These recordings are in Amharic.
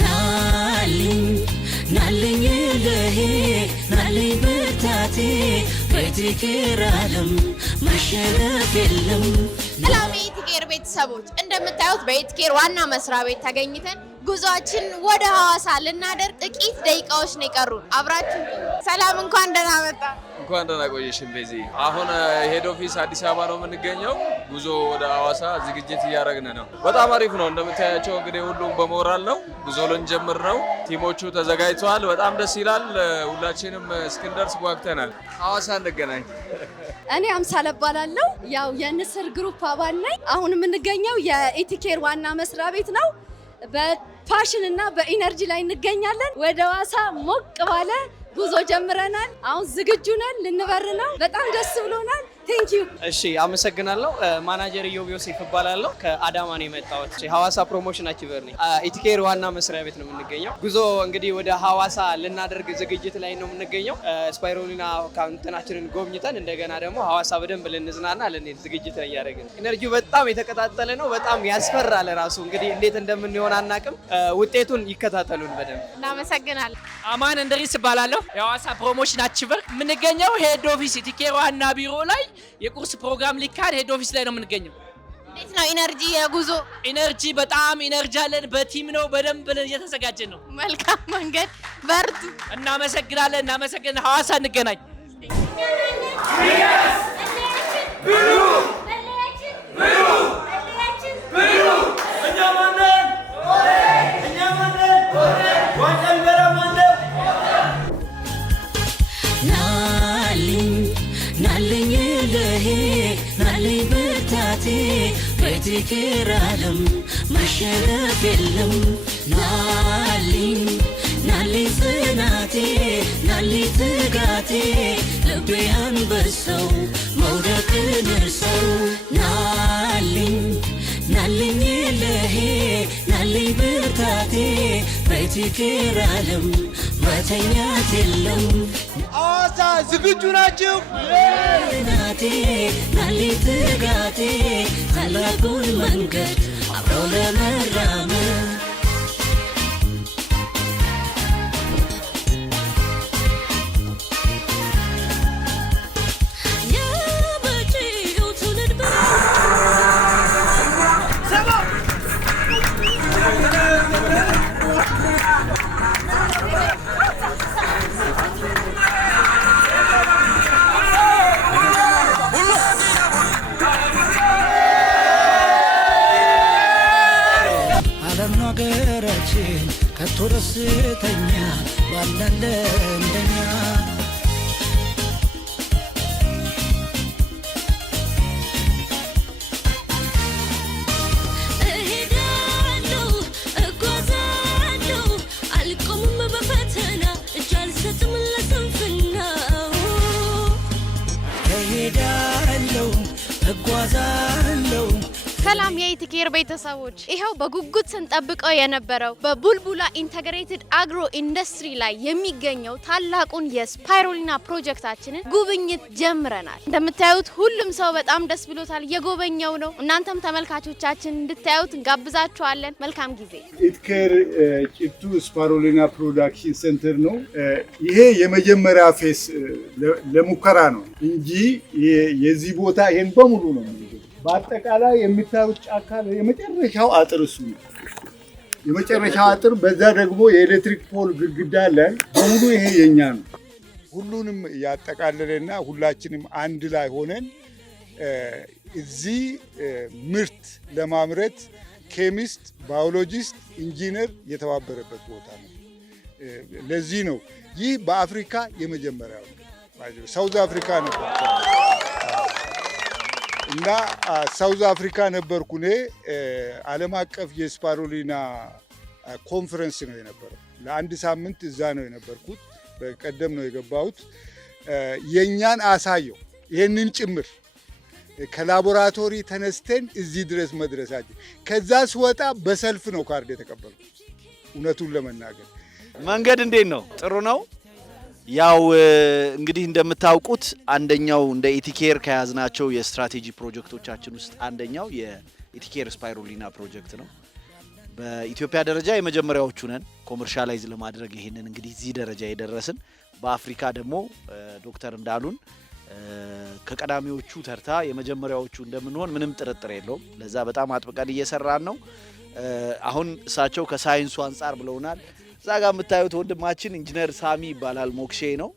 ናልኝ ናልኝ ለሄ ናልኝ ብርታቴ በኢቲኬር ዓለም መሸነፍ የለም። ሰላም የኢቲኬር ቤተሰቦች፣ እንደምታዩት በኢቲኬር ዋና መስሪያ ቤት ተገኝተን ጉዟችን ወደ ሐዋሳ ልናደርግ ጥቂት ደቂቃዎች ነው የቀሩን። አብራችሁ ሰላም፣ እንኳን ደህና መጣ። እንኳን ደህና ቆየሽን ቤዚ። አሁን ሄድ ኦፊስ አዲስ አበባ ነው የምንገኘው። ጉዞ ወደ ሐዋሳ ዝግጅት እያደረግን ነው። በጣም አሪፍ ነው። እንደምታያቸው እንግዲህ ሁሉም በሞራል ነው። ጉዞ ልንጀምር ነው። ቲሞቹ ተዘጋጅተዋል። በጣም ደስ ይላል። ሁላችንም እስክንደርስ ጓግተናል። ሐዋሳ እንገናኝ። እኔ አምሳለ እባላለሁ። ያው የንስር ግሩፕ አባል ነኝ። አሁን የምንገኘው የኢቲኬር ዋና መስሪያ ቤት ነው። በፓሽን እና በኢነርጂ ላይ እንገኛለን። ወደ ሐዋሳ ሞቅ ባለ ጉዞ ጀምረናል። አሁን ዝግጁ ነን፣ ልንበር ነው። በጣም ደስ ብሎናል። ቴንክ ዩ። እሺ፣ አመሰግናለሁ። ማናጀር ኢዮብ ዮሴፍ እባላለሁ። ከአዳማ ነው የመጣሁት። ሐዋሳ ፕሮሞሽን አቺቨር ነኝ። ኢቲኬር ዋና መስሪያ ቤት ነው የምንገኘው። ጉዞ እንግዲህ ወደ ሐዋሳ ልናደርግ ዝግጅት ላይ ነው የምንገኘው። ስፓይሩሊና ካንተናችንን ጎብኝተን እንደገና ደግሞ ሐዋሳ በደንብ ልንዝናና ልንሄድ ዝግጅት ላይ እያደረግን። ኢነርጂው በጣም የተቀጣጠለ ነው። በጣም ያስፈራል ራሱ። እንግዲህ እንዴት እንደምንሆን አናውቅም። ውጤቱን ይከታተሉን በደንብ። እናመሰግናለን። አማን እንድሪስ እባላለሁ። የሐዋሳ ፕሮሞሽን አቺቨር የምንገኘው ሄድ ኦፊስ ኢቲኬር ዋና ቢሮ ላይ የቁርስ ፕሮግራም ሊካሄድ ሄድ ኦፊስ ላይ ነው የምንገኘው። እንዴት ነው ኢነርጂ? የጉዞ ኢነርጂ በጣም ኢነርጂ አለን። በቲም ነው፣ በደንብ እየተዘጋጀን ነው። መልካም መንገድ፣ በርቱ። እናመሰግናለን። ሐዋሳ እንገናኝ። በኢቲኬር ዓለም መሸነፍ የለም። ናልኝ ናልኝ ጽናቴ ናልኝ ትጋቴ ልቤ አንበሳው መውደቅን እርሰው። ናልኝ ናልኝ ለሄ ናልኝ ብርታቴ በኢቲኬር ዓለም መተኛት የለም። ናቴ ናልኝ ትጋቴ ታላቁን መንገድ አብረው ለመራመድ ከቶ ደስተኛ ባላለ እንደኛ እሄዳለሁ እጓዛለሁ አልቆምም በፈተና እጅ አልሰጥም ለስንፍና። እሄዳለሁ እጓዛለሁ። ሰላም የኢቲኬር ቤተሰቦች፣ ይኸው በጉጉት ስንጠብቀው የነበረው በቡልቡላ ኢንተግሬትድ አግሮ ኢንዱስትሪ ላይ የሚገኘው ታላቁን የስፓይሩሊና ፕሮጀክታችንን ጉብኝት ጀምረናል። እንደምታዩት ሁሉም ሰው በጣም ደስ ብሎታል፣ የጎበኘው ነው። እናንተም ተመልካቾቻችን እንድታዩት እንጋብዛችኋለን። መልካም ጊዜ። ኢቲኬር ጭብቱ ስፓይሩሊና ፕሮዳክሽን ሴንተር ነው። ይሄ የመጀመሪያ ፌስ ለሙከራ ነው እንጂ የዚህ ቦታ ይሄን በሙሉ ነው። በአጠቃላይ የሚታዩት ጫካ የመጨረሻው አጥር እሱ ነው። የመጨረሻው አጥር፣ በዛ ደግሞ የኤሌክትሪክ ፖል ግድግዳ አለ። በሙሉ ይሄ የኛ ነው። ሁሉንም ያጠቃለለና ሁላችንም አንድ ላይ ሆነን እዚህ ምርት ለማምረት ኬሚስት፣ ባዮሎጂስት፣ ኢንጂነር የተባበረበት ቦታ ነው። ለዚህ ነው ይህ በአፍሪካ የመጀመሪያው ነው። ሳውዝ አፍሪካ ነበር እና ሳውዝ አፍሪካ ነበርኩ እኔ። ዓለም አቀፍ የስፓይሩሊና ኮንፈረንስ ነው የነበረው። ለአንድ ሳምንት እዛ ነው የነበርኩት። በቀደም ነው የገባሁት። የኛን አሳየው ይሄንን ጭምር ከላቦራቶሪ ተነስተን እዚህ ድረስ መድረሳችን። ከዛ ስወጣ በሰልፍ ነው ካርድ የተቀበልኩት። እውነቱን ለመናገር መንገድ እንዴት ነው? ጥሩ ነው። ያው እንግዲህ እንደምታውቁት አንደኛው እንደ ኢቲኬር ከያዝናቸው የስትራቴጂ ፕሮጀክቶቻችን ውስጥ አንደኛው የኢቲኬር ስፓይሩሊና ፕሮጀክት ነው። በኢትዮጵያ ደረጃ የመጀመሪያዎቹ ነን ኮመርሻላይዝ ለማድረግ ይሄንን እንግዲህ እዚህ ደረጃ የደረስን። በአፍሪካ ደግሞ ዶክተር እንዳሉን ከቀዳሚዎቹ ተርታ የመጀመሪያዎቹ እንደምንሆን ምንም ጥርጥር የለውም። ለዛ በጣም አጥብቀን እየሰራን ነው። አሁን እሳቸው ከሳይንሱ አንፃር ብለውናል። እዛ ጋር የምታዩት ወንድማችን ኢንጂነር ሳሚ ይባላል። ሞክሼ ነው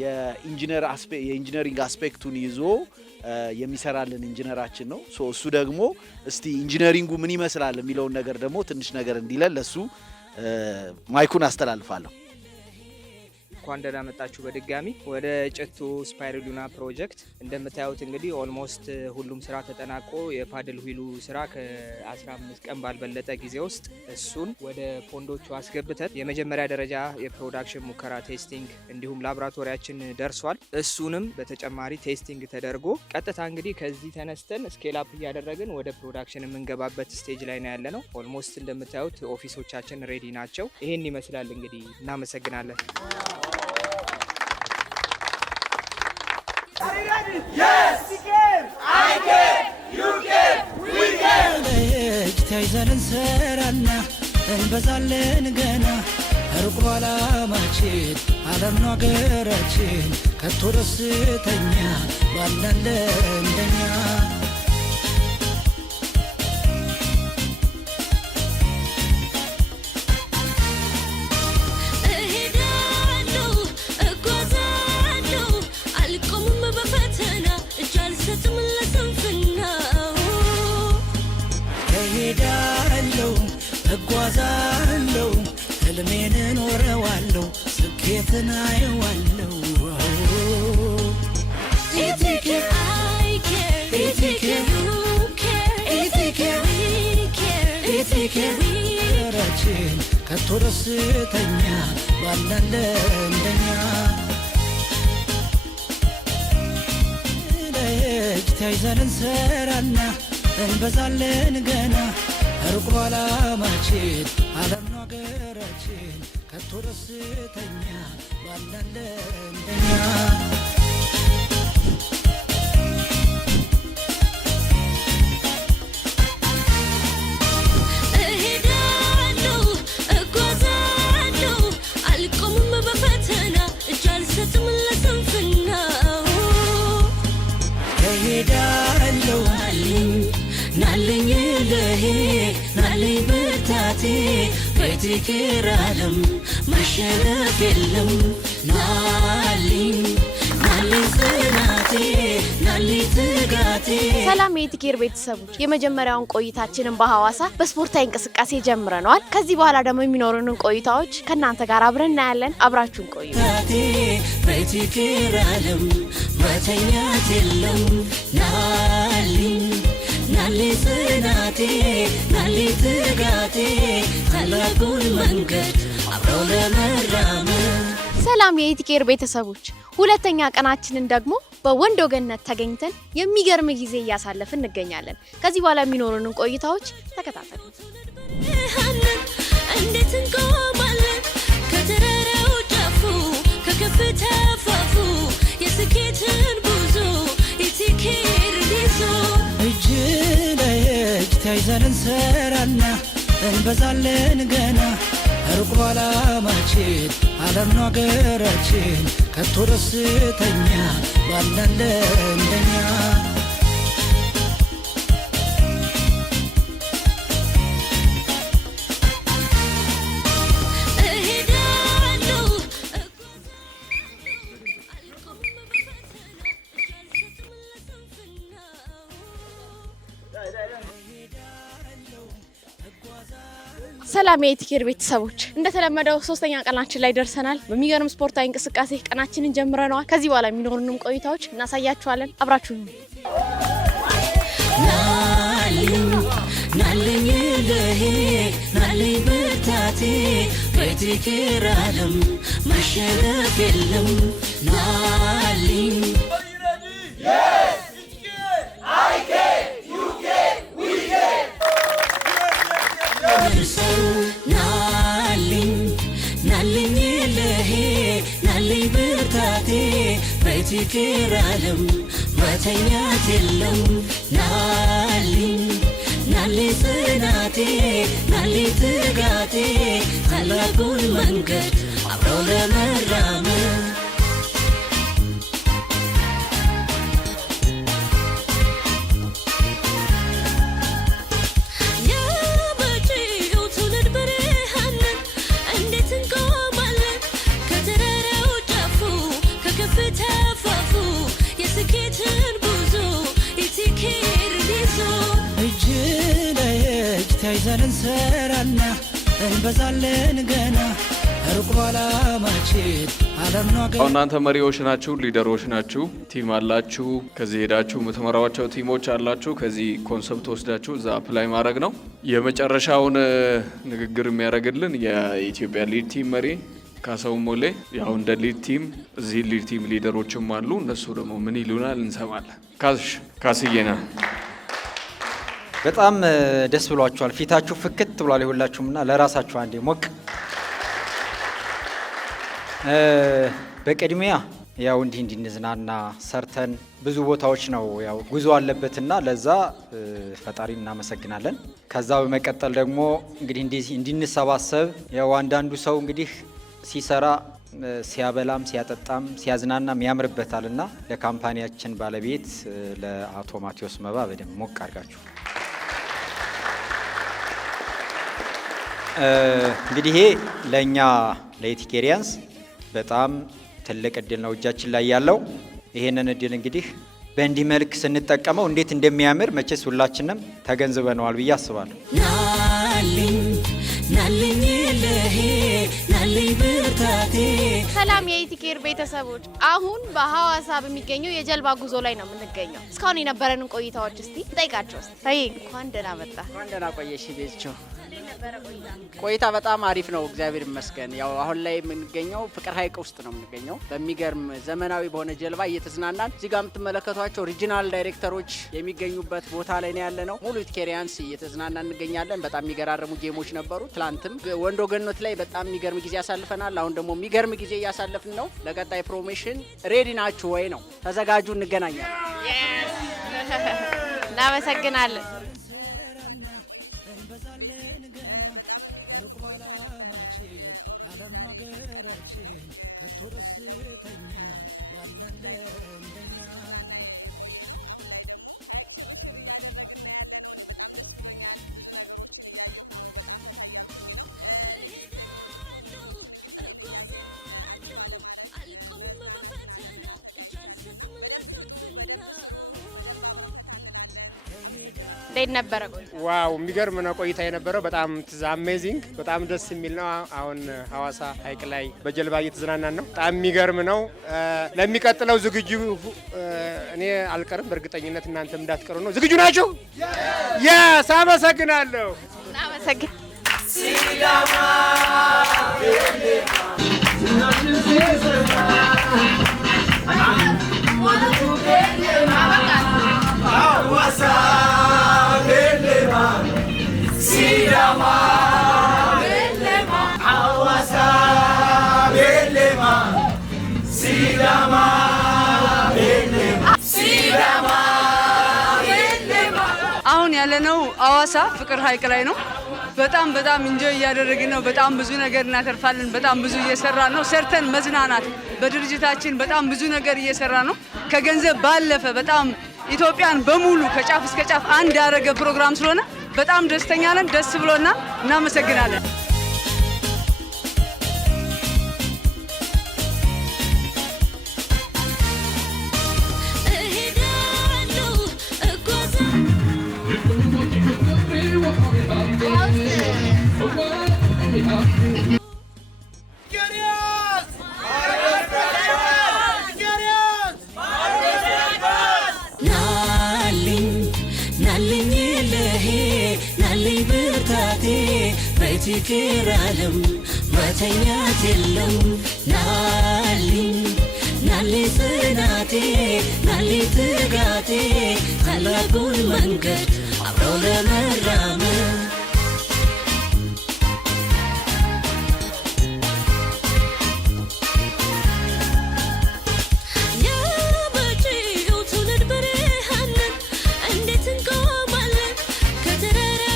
የኢንጂነሪንግ አስፔክቱን ይዞ የሚሰራልን ኢንጂነራችን ነው። እሱ ደግሞ እስቲ ኢንጂነሪንጉ ምን ይመስላል የሚለውን ነገር ደግሞ ትንሽ ነገር እንዲለን ለሱ ማይኩን አስተላልፋለሁ። እንኳን ደህና መጣችሁ በድጋሚ ወደ ጭቱ ስፓይሩሊና ፕሮጀክት። እንደምታዩት እንግዲህ ኦልሞስት ሁሉም ስራ ተጠናቆ የፓድል ዊሉ ስራ ከ15 ቀን ባልበለጠ ጊዜ ውስጥ እሱን ወደ ፖንዶቹ አስገብተን የመጀመሪያ ደረጃ የፕሮዳክሽን ሙከራ ቴስቲንግ እንዲሁም ላቦራቶሪያችን ደርሷል። እሱንም በተጨማሪ ቴስቲንግ ተደርጎ ቀጥታ እንግዲህ ከዚህ ተነስተን ስኬል አፕ እያደረግን ወደ ፕሮዳክሽን የምንገባበት ስቴጅ ላይ ነው ያለነው። ኦልሞስት እንደምታዩት ኦፊሶቻችን ሬዲ ናቸው። ይሄን ይመስላል እንግዲህ። እናመሰግናለን። Yes! I can! You can! We can! ተያይዘን ሰራና እንበዛለን ገና ሩቅ ዓላማችን ዓለም ነው አገራችን ከቶ ደስተኛ ባላለን እንደኛ እጓዛለሁ ህልሜን እኖረዋለሁ ስኬትን አየዋለሁ። ኢቲኬር አይ ኬር ኢቲኬር ዩ ኬር ኢቲኬር ዊ ኬር ኢቲኬር ራችን ከቶ ደስተኛ ባላለን እንደኛ ለእጅ ተያይዘን እንሰራና እንበዛለን ገና ሩቅ ዓላማችን ዓለም ነው አገራችን ከቶ ደስተኛ ባላለን እንደኛ እሄዳለሁ እጓዛለሁ አልቆምም በፈተና እጅ አልሰጥም ለስንፍና እሄዳለሁ ናለኝ ለሄ ናለኝ ብርታቴ በኢቲኬር ዓለም መሸነፍ የለም ናለኝ ጽናቴ ናለኝ ትጋቴ። ሰላም የኢቲኬር ቤተሰቦች፣ የመጀመሪያውን ቆይታችንን በሐዋሳ በስፖርታዊ እንቅስቃሴ ጀምረናል። ከዚህ በኋላ ደግሞ የሚኖሩንን ቆይታዎች ከእናንተ ጋር አብረን እናያለን። አብራችሁን ቆዩ። በኢቲኬር ዓለም መተኛት የለም ናለኝ ጽናቴ ናለኝ ትጋቴ ታላቁን መንገድ አብረው ለመራመድ። ሰላም የኢቲኬር ቤተሰቦች፣ ሁለተኛ ቀናችንን ደግሞ በወንዶ ገነት ተገኝተን የሚገርም ጊዜ እያሳለፍን እንገኛለን። ከዚህ በኋላ የሚኖሩንን ቆይታዎች ተከታተሉ። እንዴት እንቆማለን ከተራራው ጫፉ ከከፍታ ፋፉ የስኬትን ጉዞ ኢቲኬር ይዞ እጅ ለእጅ ተያይዘን እንሰራና እንበዛለን ገና ሩቅ ዓላማችን ዓለም ነው አገራችን ከቶ ደስተኛ ባላለን እንደኛ ሰላም የኢቲኬር ቤተሰቦች፣ እንደተለመደው ሶስተኛ ቀናችን ላይ ደርሰናል። በሚገርም ስፖርታዊ እንቅስቃሴ ቀናችንን ጀምረናል። ከዚህ በኋላ የሚኖሩንም ቆይታዎች እናሳያችኋለን። አብራችሁን ናለኝ ለሄ ናለኝ ብርታቴ በኢቲኬር ዓለም መሸነፍ የለም ናለኝ ናለኝ ለሄ ናለኝ ብርታቴ በኢቲኬር ዓለም መተኛት የለም ናለኝ ናሌ ጽናቴ ናሌ ትጋቴ ታላቁን መንገድ አብረው ለመራመድ ተያይዘን እንሰራና እንበዛለን ገና ሩቅ ዓላማችን ዓለም ነው። እናንተ መሪዎች ናችሁ፣ ሊደሮች ናችሁ፣ ቲም አላችሁ። ከዚህ ሄዳችሁ የምትመራዋቸው ቲሞች አላችሁ። ከዚህ ኮንሰፕት ወስዳችሁ እዛ አፕላይ ማድረግ ነው። የመጨረሻውን ንግግር የሚያደርግልን የኢትዮጵያ ሊድ ቲም መሪ ካሳው ሞሌ። ያው እንደ ሊድ ቲም እዚህ ሊድ ቲም ሊደሮችም አሉ። እነሱ ደግሞ ምን ይሉናል እንሰማለን። ካስዬና በጣም ደስ ብሏችኋል። ፊታችሁ ፍክት ብሏል ሁላችሁምና ለራሳችሁ አንዴ ሞቅ። በቅድሚያ ያው እንድንዝናና ሰርተን ብዙ ቦታዎች ነው ያው ጉዞ አለበትና ለዛ ፈጣሪ እናመሰግናለን። ከዛ በመቀጠል ደግሞ እንግዲህ እንድንሰባሰብ ያው አንዳንዱ ሰው እንግዲህ ሲሰራ ሲያበላም ሲያጠጣም ሲያዝናናም ያምርበታልና ለካምፓኒያችን ባለቤት ለአቶ ማቴዎስ መባ በደንብ ሞቅ አድርጋችሁ እንግዲህ ይሄ ለኛ ለኢቲኬሪያንስ በጣም ትልቅ እድል ነው እጃችን ላይ ያለው። ይሄንን እድል እንግዲህ በእንዲህ መልክ ስንጠቀመው እንዴት እንደሚያምር መቼስ ሁላችንም ተገንዝበነዋል ብዬ አስባለሁ። ሰላም የኢቲኬር ቤተሰቦች፣ አሁን በሐዋሳ በሚገኘው የጀልባ ጉዞ ላይ ነው የምንገኘው። እስካሁን የነበረንን ቆይታዎች እስቲ እንጠይቃቸው። እስቲ አይ እንኳን ደህና መጣ። እንኳን ደህና ቆየሽ ቤትቸው። ቆይታ በጣም አሪፍ ነው፣ እግዚአብሔር ይመስገን። ያው አሁን ላይ የምንገኘው ፍቅር ሐይቅ ውስጥ ነው የምንገኘው። በሚገርም ዘመናዊ በሆነ ጀልባ እየተዝናናን እዚህ ጋር የምትመለከቷቸው ሪጂናል ዳይሬክተሮች የሚገኙበት ቦታ ላይ ነው ያለነው። ሙሉ ኢቲኬሪያንስ እየተዝናናን እንገኛለን። በጣም የሚገራረሙ ጌሞች ነበሩ። ትላንትም ወንዶ ገነት ላይ በጣም የሚገርም ጊዜ ያሳልፈናል። አሁን ደግሞ የሚገርም ጊዜ እያሳለፍን ነው። ለቀጣይ ፕሮሞሽን ሬዲ ናችሁ ወይ ነው? ተዘጋጁ፣ እንገናኛለን። እናመሰግናለን። እንኳን ደህና ቆየሽ ቤዚ። በጣም የሚገርም ቆይታ ነበረ። ኦልሬዲ ዛሬ 3 ቀናችን ነው። በለዊ ሪዞርት ላይ ነው ብዙ ስንዝናና የቆየ ነው። አሁን ላይ ደግሞ ሐይቅ ሽርሽር እያደረግን ያለ ነው። እኔ በጣም ደስ ብሎኛል። ብዙ ነገሮችን እያየሁ ነው። በጣም ፈታ እያልኩኝ ነው። ኔክስት የሚወጡ ፕሮሞሽኖችን እንግዲህ ይሄን እያየን አቺቭ አለማድረግ መዝናናትን አለመናፈቅ አይቻልም እና በደንብ ሽጡ፣ በደንብ ስሩ፣ በደንብ አብረን ፈታ እንላለን። አመሰግናለሁ። እንዴት ነበረ? ዋው የሚገርም ነው ቆይታ የነበረው። በጣም አሜዚንግ፣ በጣም ደስ የሚል ነው። አሁን ሐዋሳ ሐይቅ ላይ በጀልባ እየተዝናናን ነው። በጣም የሚገርም ነው። ለሚቀጥለው ዝግጁ እኔ አልቀርም፣ በእርግጠኝነት እናንተም እንዳትቀሩ ነው። ዝግጁ ናችሁ? የስ አመሰግናለሁ። አሁን ያለነው ሐዋሳ ፍቅር ሐይቅ ላይ ነው። በጣም ኢንጆይ እያደረግን ነው። በጣም ብዙ ነገር እናተርፋለን። በጣም ብዙ እየሰራን ነው። ሰርተን መዝናናት በድርጅታችን በጣም ብዙ ነገር እየሰራ ነው። ከገንዘብ ባለፈ በጣም ኢትዮጵያን በሙሉ ከጫፍ እስከ ጫፍ አንድ ያደረገ ፕሮግራም ስለሆነ በጣም ደስተኛ ነን። ደስ ብሎና እናመሰግናለን። ፍቅር ዓለም መተኛት የለም። ናሌ ጽናቴ ናሌ ትጋቴ ታላቁን መንገድ አብረው ለመራመድ የመጪው ትውልድ ብርሃን እንዴት እንቆማለን ከተራራ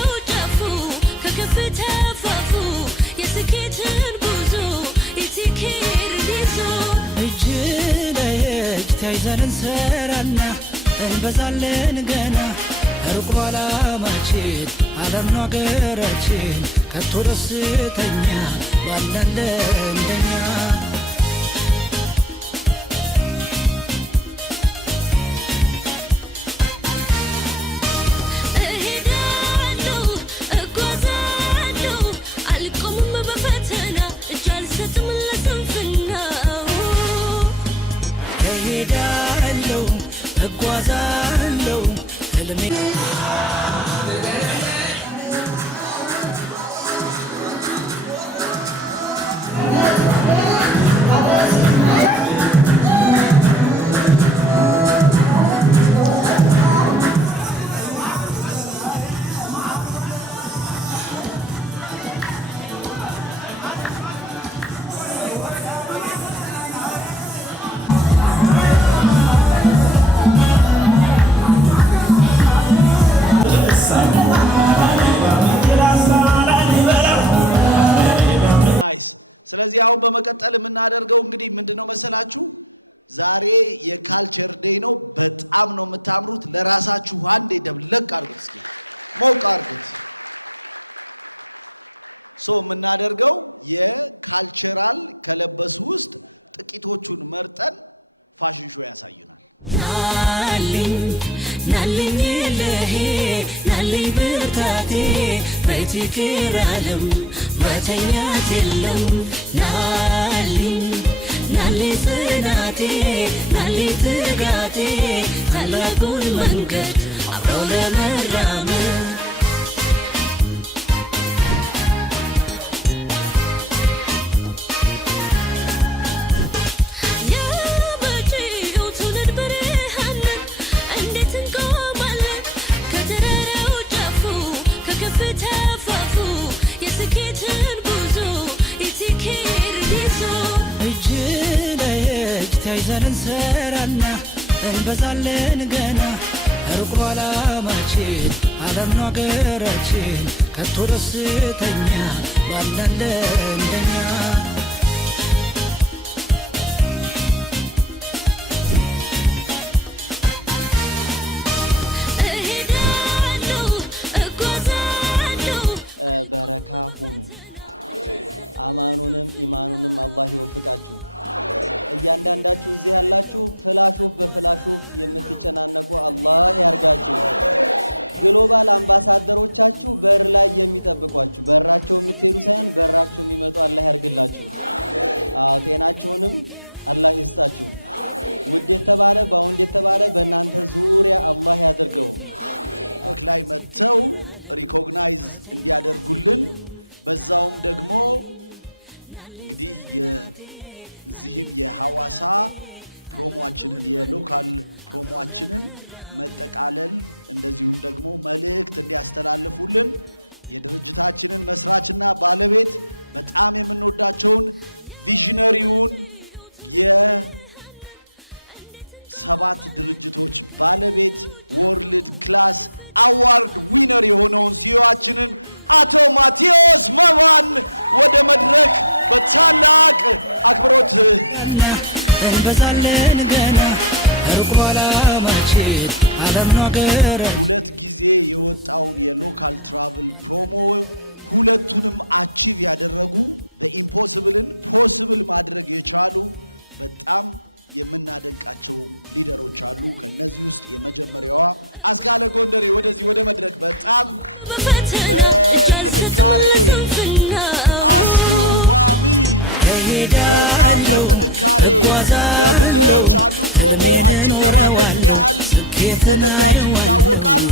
ተያይዘን እንሰራና እንበዛለን ገና ሩቅ ዓላማችን ዓለም ነው አገራችን ከቶ ደስተኛ ባላለ እንደኛ እጓዛለሁ ህልሜ ስለዚህ አሁን በመቀጠል የምናደርገው እንግዲህ ምንድነው መሰላችሁ ዛሬ የካልቸር ዴይ ነው በጣም ነው የምታምሩት ለራሳችሁ አንዴ ደብለቅ አድርጉት እስኪ ሞቅ አድርጉት የምናደርገው የካልቸራል ከለበሱ ውስጥ ጥቂቶቹን መርጠን ፋሽን ሾው ያሳዩናል ናልኝ ለሄ ናልኝ ብርታቴ በኢቲኬር ዓለም መተኛት የለም ናልኝ ጽናቴ ናልኝ ትጋቴ ታላቁን መንገድ አብረው ለመራመድ ተያይዘን እንሰራና እንበዛለን ገና ሩቅ ዓላማችን ዓለም ነው አገራችን ከቶ ደስተኛ ባላለ እንደኛ በረካ ሁኑ አማኑንም ኢማኑንም አላህ ይወፍቃችሁ እያንዳንዳችሁ እዚህ ያላችሁ ፍላሹፍ በፍላሹፍ የምትጨናነቁ አላህ ያርጋችሁ ግሎባል አምባሳደሮቻችሁ በር ላይ የሚጠብቋችሁ በራቸው የምትሄዱ ሳይሆን በራቸው የሚመጡ አላህ ያርግላችሁ አዎ ጤናችሁንም አላህ ይስጣችሁ ውድ የተባለ ባውንድ የተባለ በእናንተ ዙሪያ አላህ ያድርገው ላይ መተው ሪኮግናይዝ እንዲያደርጉልን በዛውም ደግሞ እንግዲህ እዚህም የሐዋሳ ፕሮሞአችንን የሎካል ፕሮሞአችንን መጠቃለል እንደዚሁም ደግሞ መልእክት እንዲያስተላልፉልን የድርጅታችንን መስራችና ባለቤት በጣም የምንወዳቸውን ቪዥነሪውን የሰባት ድርጅቶች ባለቤት ወርልድ ክላስ አዋርድ ዊነር የሆነውን ሲዮአችንን አቶ ማቴዎስ መባን ወደ መድረክ በታላቅ አክብሮት እንበዛለን ገና ሩቅ ዓላማችን ዓለም ነው አገራችን ሁለት ጊዜ የወጣውን የሎካል ትራቭል ፕሮሞ ሁለቱንም አቺቭ ያደረጉ በኢምፖሲብልን ፖሲብል ማድረግ የቻሉ በጣም የምናደንቃቸው ሊደሮች አሉ ከነዚህ ውስጥ የመጀመሪያዋ አስካለ ጎንደሬ ወደዚህ ወደ መድረክ በጣም በጥንካሬ አስቱ ማሚ በጣም በጥንካሬ ለብዙዎች አንዱ ፕሮሞ አቺቭ ለማድረግ ምን ያህል እንደተጋችሁ ይታወቃል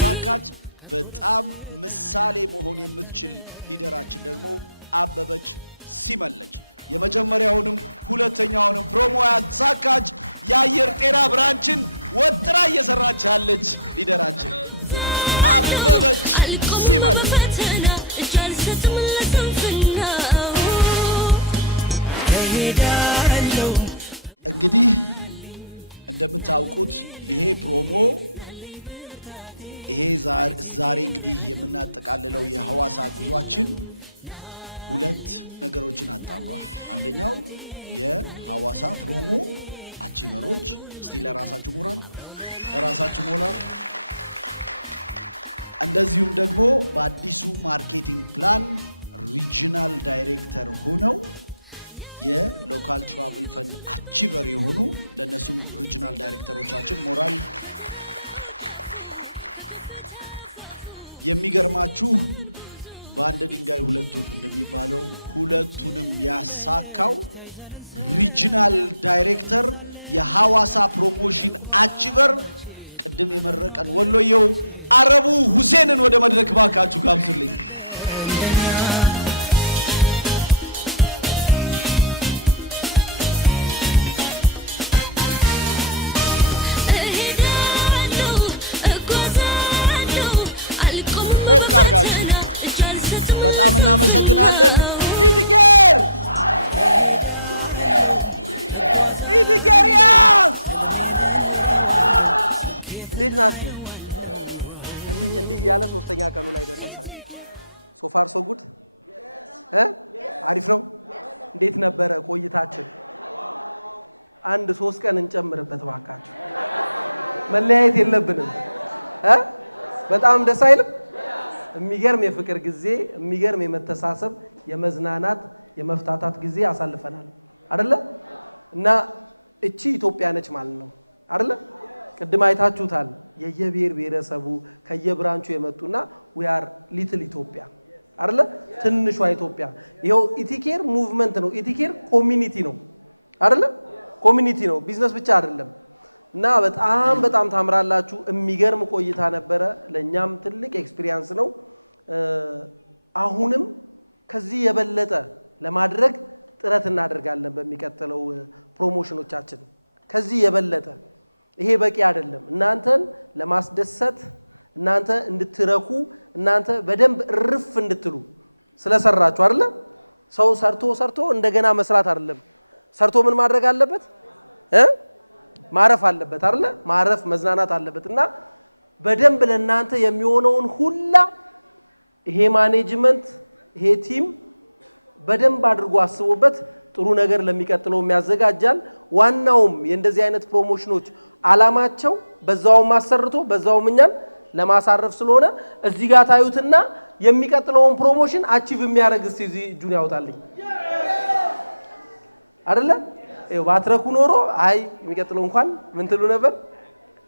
ሳካች በጣም ምሳሌ መሆን የምትችል ሊደራችን ደግሞ አበበች ሲመለች የመጀመሪያውንም ሁለተኛውንም ፕሮሞ ያሳካች የአየር ጤና ብራንችን ወጥራ እየሰራች ያለች ሊደራችን አበበች ሲመለች እንግዲህ እንደምታውቁት ይሄ ፕሮሞ ይሄ ዛሬ እንግዲህ የምናጠቃልለው የሐዋሳ ጉዟችን ሁለት ነገሮችን አጣምሯል። አንደኛው የሐዋሳ ፕሮሞ አቺቨሮች እስቲ ለራሳችሁ ሞራል እንደዚሁም ደግሞ በአዲሱ ማርኬቲንግ ፕላን ሪጂናል ዳይሬክተር ሆነው የሎካል ትራቨል ፈንድ አቺቨር የሆኑ ለነሱም ሪጂናል ዳይሬክተሮቻችን ሞራል። የሚገርማችሁ በአንድ ድንጋይ ሁለት ወፍ እንደሚባለው ሁለቱንም ያሳካው ሪጂናል ዳይሬክተር የሐዋሳ ፕሮሞሽን አቺቨር ቅድም የመረቀን ወሎየው አረቡ ሁሴንን ወደ መድረክ ባካችሁ ጋብዙልኝ። ሞቅ አድርጋችሁ በጣም እናመሰግናለን። ኢቲኬሪያስ እንዴት ናችሁ? እንዲህ እያለ ሶስተኛ ቀኑ ላይ ደረሳል። ሶፋር ሶ ጉድ አሪፍ ነው። እንዴት ነበረ ቆይታችን? አንድ 3 ቀን እንጨምርበት ባካችሁ። መለያየት የለብንም። በጣም ደስ አይልም? የሚገርም የፍቅር ጊዜ፣ የሚገርም የመተሳሰብ፣ የመዝናናት፣ የመፍታታት ጊዜ አሳልፈናል አይደለ? እና እቺ ኢትዮጵያ ነች ማለት ነው አይደለ? ቅድም አይታችሁታል። የየብሔር ብሔረሰቡ ከየብራንቹ የመጡና we are little ኢትዮጵያ አይደለ? ትንሿ ኢትዮጵያ። ይሄው ኢቲኬር ሙቭመንት ነው። ኢቲኬር ኮሚኒቲ ነው አይደለ? ኮሚኒቲ ነው፣ ቢዝነስ ብቻ አይደለም። እና በጣም ታምራላችሁ። የሚገርም ቆይታ ነበረ። ለኛም ትልቅ ኤክስፒሪየንስ ነው። አሁንም ከዚህ የበለጠ ለማድረግ ጥረት እናደርጋለን በሚቀጥለው ፕሮሞሽኖቻችን። ከዚህ የበለጠ ይሄ በቂ አይደለም። እናንተን ለማስደሰት፣ እናንተ እንድትረኩ፣ እናንተ በደንብ እርፍ እንድትሉ ስለሰራችሁ አይደለ? ሰው ሰርቶ እንደገና መስራት አይደለም። ሰርቶ ምን ማድረግ አለበት? ማረፍ አለበት አይደለ? ማረፍ መዝናናት አለበት። እና በደንብ ለእናንተ የሚሆነውን ሁላ ይሄ ማኔጅመንት ይሄ ቲም በደንብ አድርጎ አስቦበት ጥሩ ነገር ለሚቀጥለው ያዘጋጃል። ዋናውም የእንደዚህ አይነት ፕሮሞሽኖች አላማቸው በዛውም አሰርቶ በዛውም እኛን ለማሳረፍ ስለሆነ እዚህ ጋር ታዩትና የሚቀጥለውን ፕሮሞሽን አቺቭ የሚያደርግ እስቲ እዚህ እጁን ያወጣልኝ አይደለ? ባትረኩ ኖሮ አይ የሚቀጥለው እንኳን ምን ትሉ ነበር?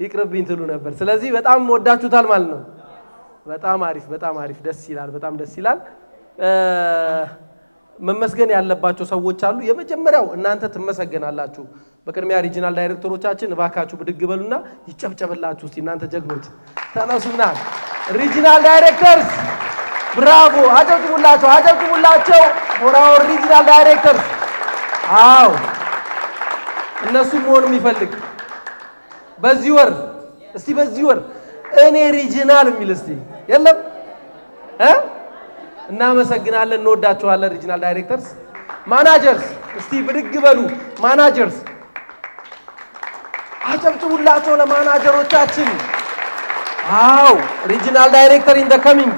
ይቅርብኝ ትሉ ነበር። ስለዚህ በጣም ወዳችሁታል ማለት ነው። በጣም አሪፍ ደስ ይላል። በጣም ደስ ይላል። መመስገን ያለባቸው ሰዎች አሉ። የመጀመሪያው እናንተ ትመሰገናላችሁ። በቅድሚያ ሪጂናል ዳይሬክተሮቻችን እባካችሁ ብድግ በሉና ይጨብጨብላችሁ። እስቲ እናንተ ጀግኖች ተነሱና ሪጂናል ዳይሬክተርስ ብራቮ! አጨብጭቡላቸው ፎር አወር ሪጂናል ዳይሬክተርስ። አዎ እነሱ መሆን የሚፈልግ በዚህ ወር እኔ ሪጂናል የሚል እስቲ የለም? እናመሰግናለን። እንወዳችኋለን ሪጂናል ዳይሬክተርስ። ማናጀርስ እስቲ ብድግ በሉ። ማናጀርስ አጨብጭቡላቸው ለማናጀሮቻችን። አዎ ሪጂናል ዳይሬክተር ኢን ዘ ካሚንግ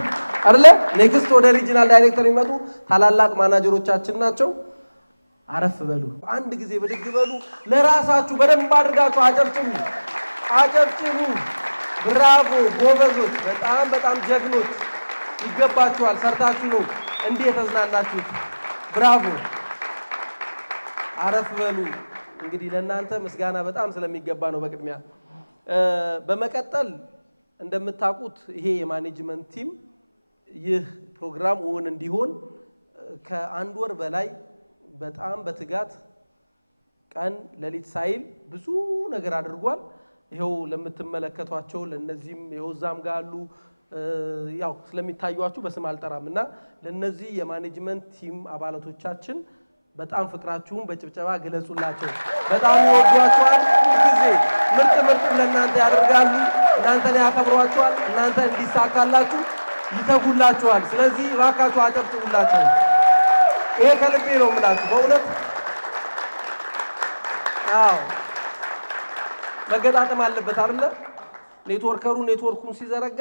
አይደለ? ኔክስት ወደ ሪጂናል ዳይሬክተር የሚመጡ ታላላቅ ማናጀሮቻችን ናቸው። አረፍ በሉ። አንድ ጊዜ ብድግ በሉ። ለራሳችሁ በደንብ አድርጋችሁ አጨብጭቡ። ብራቮ ጎበዞች፣ በጣም ጀግኖች። ይገባችኋል። ሰርታችሁ ነው እንዲህ የተዝናናችሁት። ብራቮ። አረፍ በሉ። እንግዲህ ለእናንተ ምስጋና በጣም ስለሚገባ ነው በቅድሚያ። በመቀጠል እንደምታውቁት ይሄ የማኔጅመንት ቲም ይህ ፕሮግራም እውን እንዲሆን ከአንድ ወር በላይ በጣም በትጋት ቀን ሌሊት ሳይል ብዙ ነገር አድርጓል። ይሄው ለምትመለከቷቸው ለነዚህም ይወዛም ጋር አሉ። ያው ስለሚታዩአችሁ በስም አልጠራም እና ለነዚህ የማኔጅመንት ቲም አባላቶቻችን በጣም ፍቅራችሁን በጭብጨባ ግለጹላቸው። በጣም ይወዷችኋል። ሁልጊዜ ምርጥ ለእናንተ ያደርጋሉ። እናንተን ያከብሯችኋል። እናንተ እንዲሳካላችሁ ይተጉላችኋል። ስለዚህ እባካችሁ አጨብጭቡላቸው። ይሄ ከልቤ ነው የምላችሁ በእውነት። አዎ መገጣጠም አለበት አይደለ? ኔትወርኩን ሲዘረጋ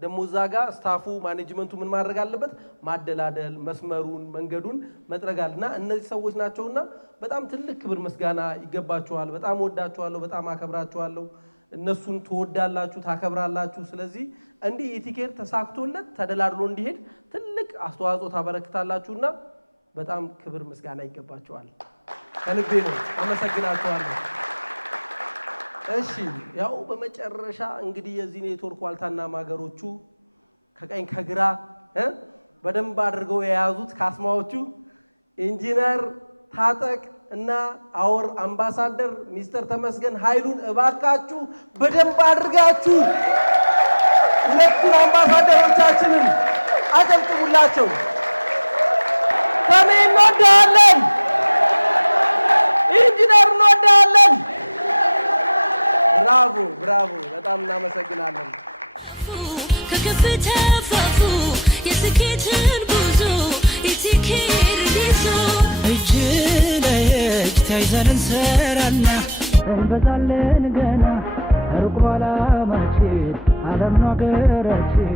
ደግሞ እዛ ጋር ስታፉ ማኔጅመንቱ ምን ማድረግ አለበት? ማደላደል፣ መስመሩን፣ መንገዱን መጥረጋልና እነዚህ ሰዎች ናቸውና በጣም ትልቅ ክብር ምስጋና ይገባቸዋል። በጣም ወዳቸዋለሁ፣ በጣም አከብራቸዋለሁ። እነሱን ትወዳላችሁ፣ ታከብራላችሁ። ስለዚህ እንዲህ ኢቲኬር ተሳክቶለት ተደላድሎ እንዲሄድ ትልቅ አስተዋጽኦ ታበረክታላችሁና በጣም ክብር ምስጋና ይገባቸዋል። ከልቤ ነው አመሰግናችኋለሁ። እሺ ያው በመጨረሻ እንግዲህ የዚህ ኔትወርክ ዋልታና ማገሮቹ ከቀኝ ከግራ በደንብ አድርገው የያዙት ካስማዎቹ ኢንጂነር ታጠቅ እና አወር አምባሳደር ሚስተር ተመስገን ኃይሉን እባካችሁ በደንብ አድርጋችሁ ሁለቱን አምባሳደሮቻችንን አጨብጭቡላቸው። ተሜን እንወዳለን፣ ኢንጂነር እንወዳለን። ብራቮ ብራቮ፣ በጣም እናመሰግናለን። ከከፍታ ፋፉ የስኬትን ጉዞ ኢቲኬር ይዞ እጅ ለእጅ ተያይዘን እንሰራና እንበዛለን ገና ሩቅ ዓላማችን ዓለም ነው አገራችን